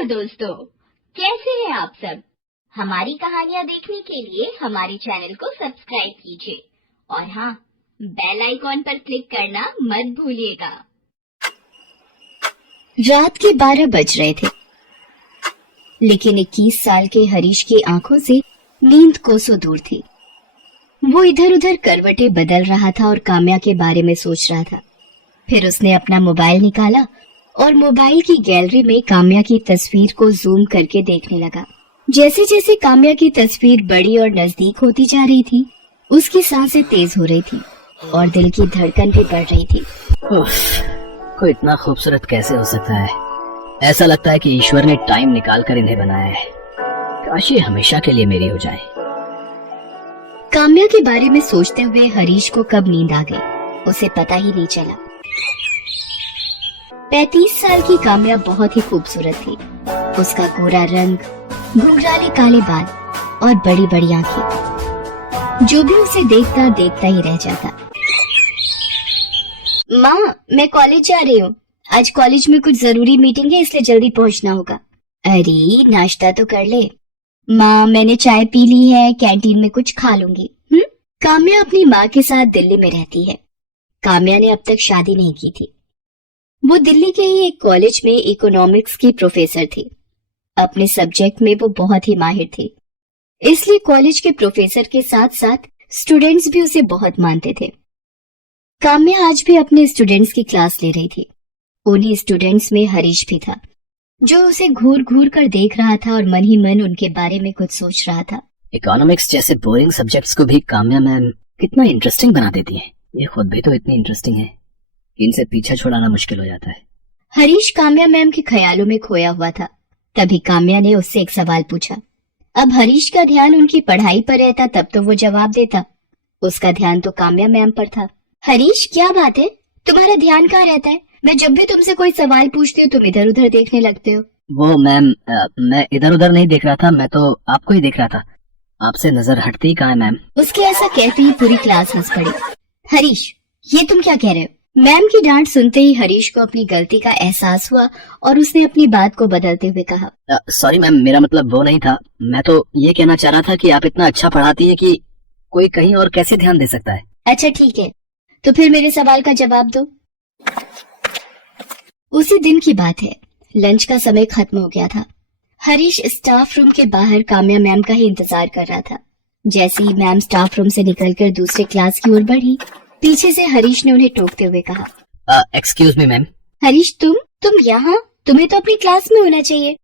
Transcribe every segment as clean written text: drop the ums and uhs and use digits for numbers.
Hello दोस्तों, कैसे हैं आप सब। हमारी कहानियाँ देखने के लिए हमारे चैनल को सब्सक्राइब कीजिए और हाँ, बेल आइकॉन पर क्लिक करना मत भूलिएगा। रात के 12 बज रहे थे, लेकिन 21 साल के हरीश की आंखों से नींद कोसों दूर थी। वो इधर उधर करवटें बदल रहा था और काम्या के बारे में सोच रहा था। फिर उसने अपना मोबाइल निकाला और मोबाइल की गैलरी में काम्या की तस्वीर को जूम करके देखने लगा। जैसे जैसे काम्या की तस्वीर बड़ी और नजदीक होती जा रही थी, उसकी सांसें तेज हो रही थी और दिल की धड़कन भी बढ़ रही थी। कोई इतना खूबसूरत कैसे हो सकता है। ऐसा लगता है कि ईश्वर ने टाइम निकाल कर इन्हें बनाया है। काश ये हमेशा के लिए मेरी हो जाए। काम्या के बारे में सोचते हुए हरीश को कब नींद आ गई, उसे पता ही नहीं चला। 35 साल की काम्या बहुत ही खूबसूरत थी। उसका गोरा रंग, घुंघराले काले बाल और बड़ी बड़ी आंखें। जो भी उसे देखता देखता ही रह जाता। माँ, मैं कॉलेज जा रही हूँ। आज कॉलेज में कुछ जरूरी मीटिंग है, इसलिए जल्दी पहुँचना होगा। अरे नाश्ता तो कर ले। माँ, मैंने चाय पी ली है, कैंटीन में कुछ खा लूंगी। काम्या अपनी माँ के साथ दिल्ली में रहती है। काम्या ने अब तक शादी नहीं की थी। वो दिल्ली के ही एक कॉलेज में इकोनॉमिक्स की प्रोफेसर थी। अपने सब्जेक्ट में वो बहुत ही माहिर थी, इसलिए कॉलेज के प्रोफेसर के साथ साथ स्टूडेंट्स भी उसे बहुत मानते थे। काम्या आज भी अपने स्टूडेंट्स की क्लास ले रही थी। उन्हीं स्टूडेंट्स में हरीश भी था, जो उसे घूर घूर कर देख रहा था और मन ही मन उनके बारे में कुछ सोच रहा था। इकोनॉमिक्स जैसे बोरिंग सब्जेक्ट्स को भी काम्या मैम कितना इंटरेस्टिंग बना देती है। ये खुद भी तो इतनी इंटरेस्टिंग है, इनसे पीछा छुड़ाना मुश्किल हो जाता है। हरीश काम्या मैम के ख्यालों में खोया हुआ था। तभी काम्या ने उससे एक सवाल पूछा। अब हरीश का ध्यान उनकी पढ़ाई पर रहता तब तो वो जवाब देता। उसका ध्यान तो काम्या मैम पर था। हरीश, क्या बात है, तुम्हारा ध्यान कहाँ रहता है? मैं जब भी तुमसे कोई सवाल पूछती हूँ तुम इधर उधर देखने लगते हो। वो मैम, मैं इधर उधर नहीं देख रहा था, मैं तो आपको ही देख रहा था। आपसे नजर हटती कहाँ है मैम? उसके ऐसा कहते ही पूरी क्लास हंस पड़ी। हरीश, ये तुम क्या कह रहे हो? मैम की डांट सुनते ही हरीश को अपनी गलती का एहसास हुआ और उसने अपनी बात को बदलते हुए कहा, सॉरी मैम, मेरा मतलब वो नहीं था। मैं तो ये कहना चाह रहा था कि आप इतना अच्छा पढ़ाती है कि कोई कहीं और कैसे ध्यान दे सकता है। अच्छा ठीक है, तो फिर मेरे सवाल का जवाब दो। उसी दिन की बात है, लंच का समय खत्म हो गया था। हरीश स्टाफ रूम के बाहर काम्या मैम का ही इंतजार कर रहा था। जैसे ही मैम स्टाफ रूम से निकलकर दूसरे क्लास की ओर बढ़ी, पीछे से हरीश ने उन्हें टोकते हुए कहा, एक्सक्यूज मी मैम। हरीश, तुम यहाँ? तुम्हें तो अपनी क्लास में होना चाहिए।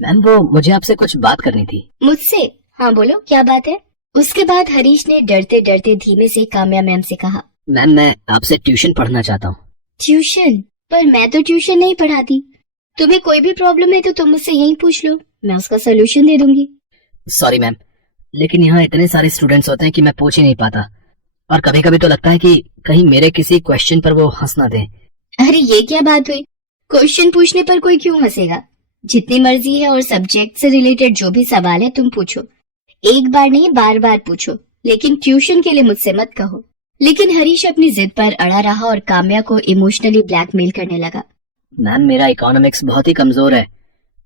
मैम, वो मुझे आपसे कुछ बात करनी थी। मुझसे? हाँ बोलो, क्या बात है? उसके बाद हरीश ने डरते डरते धीमे से काम्या मैम से कहा, मैम, मैं आपसे ट्यूशन पढ़ना चाहता हूँ। ट्यूशन? पर मैं तो ट्यूशन नहीं पढ़ाती। तुम्हें कोई भी प्रॉब्लम है तो तुम मुझसे यहीं पूछ लो, मैं उसका सोल्यूशन दे दूंगी। सॉरी मैम, लेकिन यहाँ इतने सारे स्टूडेंट्स होते हैं कि मैं पूछ ही नहीं पाता, और कभी कभी तो लगता है कि कहीं मेरे किसी क्वेश्चन पर वो हंस ना दें। अरे ये क्या बात हुई? क्वेश्चन पूछने पर कोई क्यों हंसेगा? जितनी मर्जी है और सब्जेक्ट से रिलेटेड जो भी सवाल है तुम पूछो। एक बार नहीं, बार बार पूछो, लेकिन ट्यूशन के लिए मुझसे मत कहो। लेकिन हरीश अपनी जिद पर अड़ा रहा और काम्या को इमोशनली ब्लैकमेल करने लगा। मैम, मेरा इकोनॉमिक्स बहुत ही कमजोर है।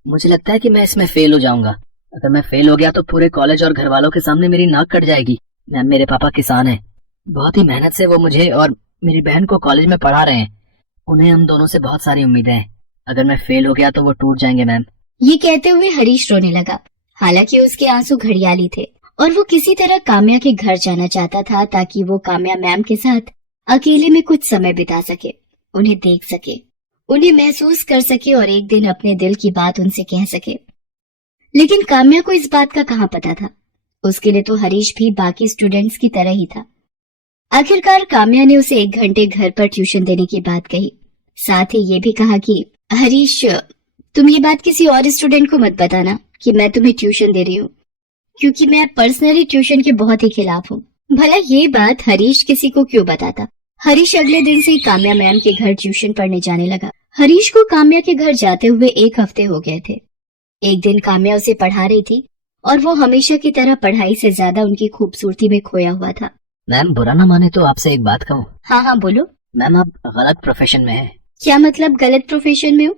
मुझे लगता है कि मैं इसमें फेल हो जाऊंगा। अगर मैं फेल हो गया तो पूरे कॉलेज और घर वालों के सामने मेरी नाक कट जाएगी। मैम, मेरे पापा किसान हैं। बहुत ही मेहनत से वो मुझे और मेरी बहन को कॉलेज में पढ़ा रहे हैं। उन्हें हम दोनों से बहुत सारी उम्मीदें हैं। अगर मैं फेल हो गया तो वो टूट जाएंगे मैम। ये कहते हुए हरीश रोने लगा। हालांकि उसके आंसू घड़ियाली थे और वो किसी तरह काम्या के घर जाना चाहता था, ताकि वो काम्या मैम के साथ अकेले में कुछ समय बिता सके, उन्हें देख सके, उन्हें महसूस कर सके और एक दिन अपने दिल की बात उनसे कह सके। लेकिन काम्या को इस बात का कहाँ पता था। उसके लिए तो हरीश भी बाकी स्टूडेंट्स की तरह ही था। आखिरकार काम्या ने उसे 1 घंटे घर पर ट्यूशन देने की बात कही। साथ ही ये भी कहा कि हरीश, तुम ये बात किसी और स्टूडेंट को मत बताना कि मैं तुम्हें ट्यूशन दे रही हूँ, क्योंकि मैं पर्सनली ट्यूशन के बहुत ही खिलाफ हूँ। भला ये बात हरीश किसी को क्यों बताता। हरीश अगले दिन से काम्या मैम के घर ट्यूशन पढ़ने जाने लगा। हरीश को काम्या के घर जाते हुए 1 हफ्ते हो गए थे। एक दिन काम्या उसे पढ़ा रही थी और वो हमेशा की तरह पढ़ाई से ज्यादा उनकी खूबसूरती में खोया हुआ था। मैम, बुरा ना माने तो आपसे एक बात कहूँ? हाँ बोलो। मैम, आप गलत प्रोफेशन में हैं। क्या मतलब गलत प्रोफेशन में हूँ?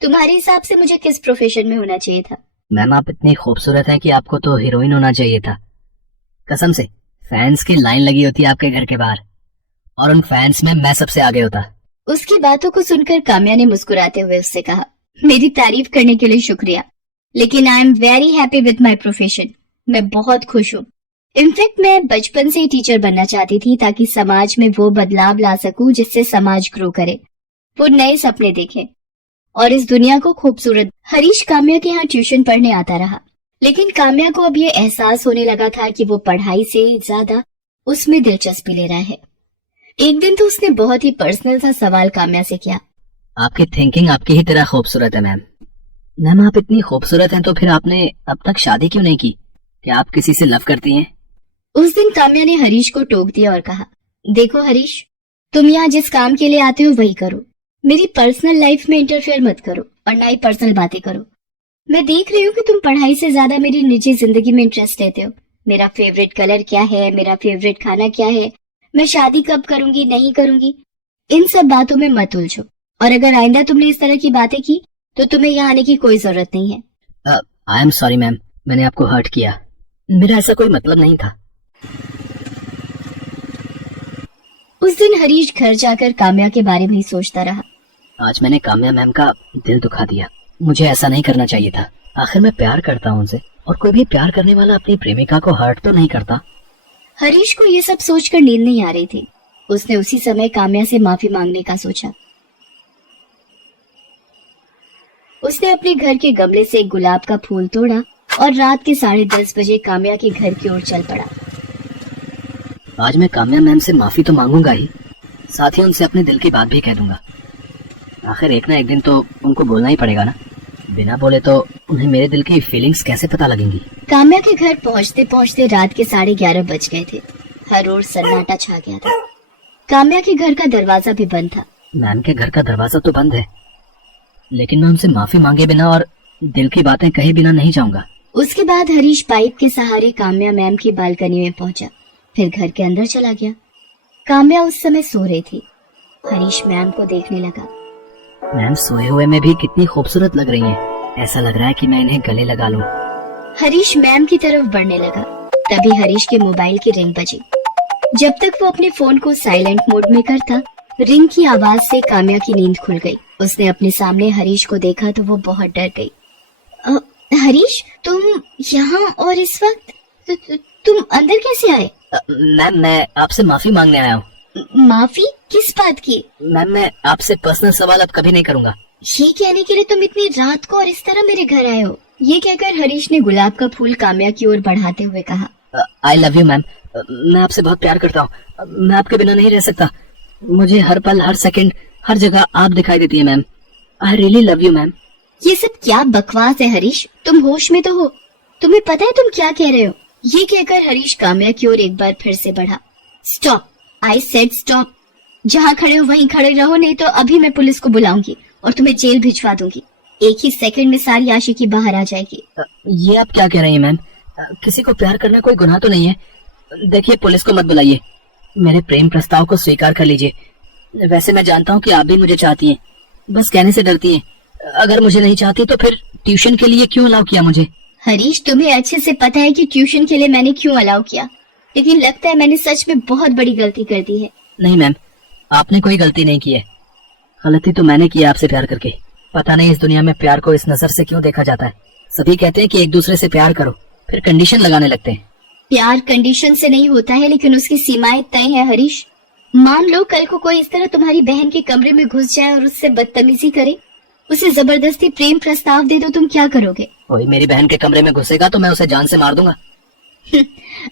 तुम्हारे हिसाब से मुझे किस प्रोफेशन में होना चाहिए था? मैम आप इतनी खूबसूरत हैं कि आपको तो हीरोइन होना चाहिए था। कसम से फैंस की लाइन लगी होती है आपके घर के बाहर, और उन फैंस में मैं सबसे आगे होता। उसकी बातों को सुनकर काम्या ने मुस्कुराते हुए उससे कहा, मेरी तारीफ करने के लिए शुक्रिया, लेकिन I am very happy with my profession. मैं बहुत खुश हूँ। इनफैक्ट मैं बचपन से ही टीचर बनना चाहती थी ताकि समाज में वो बदलाव ला सकूं जिससे समाज ग्रो करे, वो नए सपने देखे और इस दुनिया को खूबसूरत। हरीश काम्या के यहाँ ट्यूशन पढ़ने आता रहा, लेकिन काम्या को अब ये एहसास होने लगा था कि वो पढ़ाई से ज्यादा उसमें दिलचस्पी ले रहा है। एक दिन तो उसने बहुत ही पर्सनल सा सवाल काम्या से किया। आपकी थिंकिंग आपकी ही तरह खूबसूरत है मैम। मैम आप इतनी खूबसूरत हैं तो फिर आपने अब तक शादी क्यों नहीं की? क्या आप किसी से लव करती हैं? उस दिन काम्या ने हरीश को टोक दिया और कहा, देखो हरीश, तुम यहाँ जिस काम के लिए आते हो वही करो। मेरी पर्सनल लाइफ में इंटरफेयर मत करो और ना ही पर्सनल बातें करो। मैं देख रही हूँ कि तुम पढ़ाई से ज्यादा मेरी निजी जिंदगी में इंटरेस्ट लेते हो। मेरा फेवरेट कलर क्या है, मेरा फेवरेट खाना क्या है, मैं शादी कब करूंगी नहीं करूंगी, इन सब बातों में मत उलझो। और अगर आइंदा तुमने इस तरह की बातें की तो तुम्हें यहाँ आने की कोई जरूरत नहीं है। आई एम सॉरी मैम, मैंने आपको हर्ट किया। मेरा ऐसा कोई मतलब नहीं था। उस दिन हरीश घर जाकर काम्या के बारे में ही सोचता रहा। आज मैंने काम्या मैम का दिल दुखा दिया। मुझे ऐसा नहीं करना चाहिए था। आखिर मैं प्यार करता हूँ उनसे, और कोई भी प्यार करने वाला अपनी प्रेमिका को हर्ट तो नहीं करता। हरीश को ये सब सोचकर नींद नहीं आ रही थी। उसने उसी समय काम्या से माफी मांगने का सोचा। उसने अपने घर के गमले से एक गुलाब का फूल तोड़ा और रात के 10:30 बजे काम्या के घर की ओर चल पड़ा। आज मैं काम्या मैम से माफी तो मांगूंगा ही, साथ ही उनसे अपने दिल की बात भी कह दूंगा। आखिर एक ना एक दिन तो उनको बोलना ही पड़ेगा ना। बिना बोले तो उन्हें मेरे दिल की फीलिंग्स कैसे पता लगेंगी। काम्या के घर पहुंचते पहुंचते रात के 11:30 बज गए थे। हर ओर सन्नाटा छा गया था। काम्या के घर का दरवाजा भी बंद था। मैम के घर का दरवाजा तो बंद है, लेकिन मैं उनसे माफी मांगे बिना और दिल की बातें कहे बिना नहीं जाऊंगा। उसके बाद हरीश पाइप के सहारे काम्या मैम की बालकनी में पहुंचा, फिर घर के अंदर चला गया। काम्या उस समय सो रही थी। हरीश मैम को देखने लगा। मैम सोए हुए में भी कितनी खूबसूरत लग रही हैं। ऐसा लग रहा है कि मैं इन्हें गले लगा लूं। हरीश मैम की तरफ बढ़ने लगा। तभी हरीश के मोबाइल की रिंग बजी। जब तक वो अपने फोन को साइलेंट मोड में करता, रिंग की आवाज से काम्या की नींद खुल गई। उसने अपने सामने हरीश को देखा तो वो बहुत डर गई। हरीश, तुम यहाँ और इस वक्त? तुम अंदर कैसे आए? मैम मैं आपसे माफी मांगने आया हूँ। माफी? किस बात की? मैम मैं आपसे पर्सनल सवाल अब कभी नहीं करूँगा। ये कहने के लिए तुम इतनी रात को और इस तरह मेरे घर आए हो? ये कहकर हरीश ने गुलाब का फूल काम्या की ओर बढ़ाते हुए कहा, आई लव यू मैम। मैं आपसे बहुत प्यार करता हूँ। मैं आपके बिना नहीं रह सकता। मुझे हर पल, हर सेकंड, हर जगह आप दिखाई देती है ma'am. I really love you ma'am. ये सब क्या बकवास है हरीश? तुम होश में तो हो? तुम्हें पता है तुम क्या कह रहे हो? ये कहकर हरीश काम्या की ओर एक बार फिर से बढ़ा। Stop, I said stop. जहाँ खड़े हो वहीं खड़े रहो, नहीं तो अभी मैं पुलिस को बुलाऊंगी और तुम्हें जेल भिजवा दूंगी। एक ही सेकंड में सारी आशिकी बाहर आ जाएगी। ये आप क्या कह रही हैं मैम? किसी को प्यार करना कोई गुनाह तो नहीं है। देखिए, पुलिस को मत बुलाइए। मेरे प्रेम प्रस्ताव को स्वीकार कर लीजिए। वैसे मैं जानता हूँ कि आप भी मुझे चाहती हैं, बस कहने से डरती हैं। अगर मुझे नहीं चाहती तो फिर ट्यूशन के लिए क्यों अलाउ किया मुझे? हरीश, तुम्हें अच्छे से पता है कि ट्यूशन के लिए मैंने क्यों अलाउ किया, लेकिन लगता है मैंने सच में बहुत बड़ी गलती कर दी है। नहीं मैम, आपने कोई गलती नहीं की है। गलती तो मैंने की है आपसे प्यार करके। पता नहीं इस दुनिया में प्यार को इस नजर से क्यों देखा जाता है। सभी कहते हैं कि एक दूसरे से प्यार करो, फिर कंडीशन लगाने लगते हैं। प्यार कंडीशन से नहीं होता है, लेकिन उसकी सीमाएं तय है हरीश। मान लो कल को कोई इस तरह तुम्हारी बहन के कमरे में घुस जाए और उससे बदतमीजी करे, उसे जबरदस्ती प्रेम प्रस्ताव दे दो, तुम क्या करोगे? कोई मेरी बहन के कमरे में घुसेगा तो मैं उसे जान से मार दूंगा।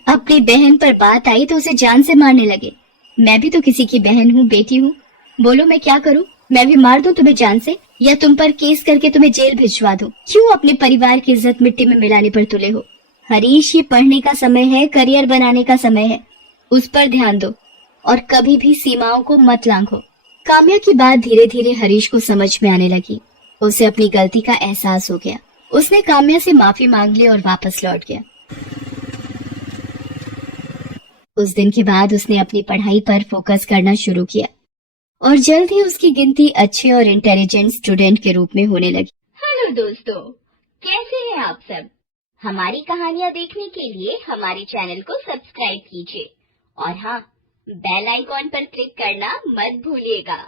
अपनी बहन पर बात आई तो उसे जान से मारने लगे। मैं भी तो किसी की बहन हूँ, बेटी हूँ। बोलो मैं क्या करूँ? मैं भी मार दूं तुम्हें जान से, या तुम पर केस करके तुम्हें जेल भिजवा दूं? क्यों अपने परिवार की इज्जत मिट्टी में मिलाने पर तुले हो? हरीश, ये पढ़ने का समय है, करियर बनाने का समय है, उस पर ध्यान दो और कभी भी सीमाओं को मत लांघो। काम्या की बात धीरे धीरे हरीश को समझ में आने लगी। उसे अपनी गलती का एहसास हो गया। उसने काम्या से माफी मांग ली और वापस लौट गया। उस दिन के बाद उसने अपनी पढ़ाई पर फोकस करना शुरू किया और जल्द ही उसकी गिनती अच्छे और इंटेलिजेंट स्टूडेंट के रूप में होने लगी। हेलो दोस्तों, कैसे हैं आप सब? हमारी कहानियां देखने के लिए हमारे चैनल को सब्सक्राइब कीजिए और हाँ, बेल आइकॉन पर क्लिक करना मत भूलिएगा।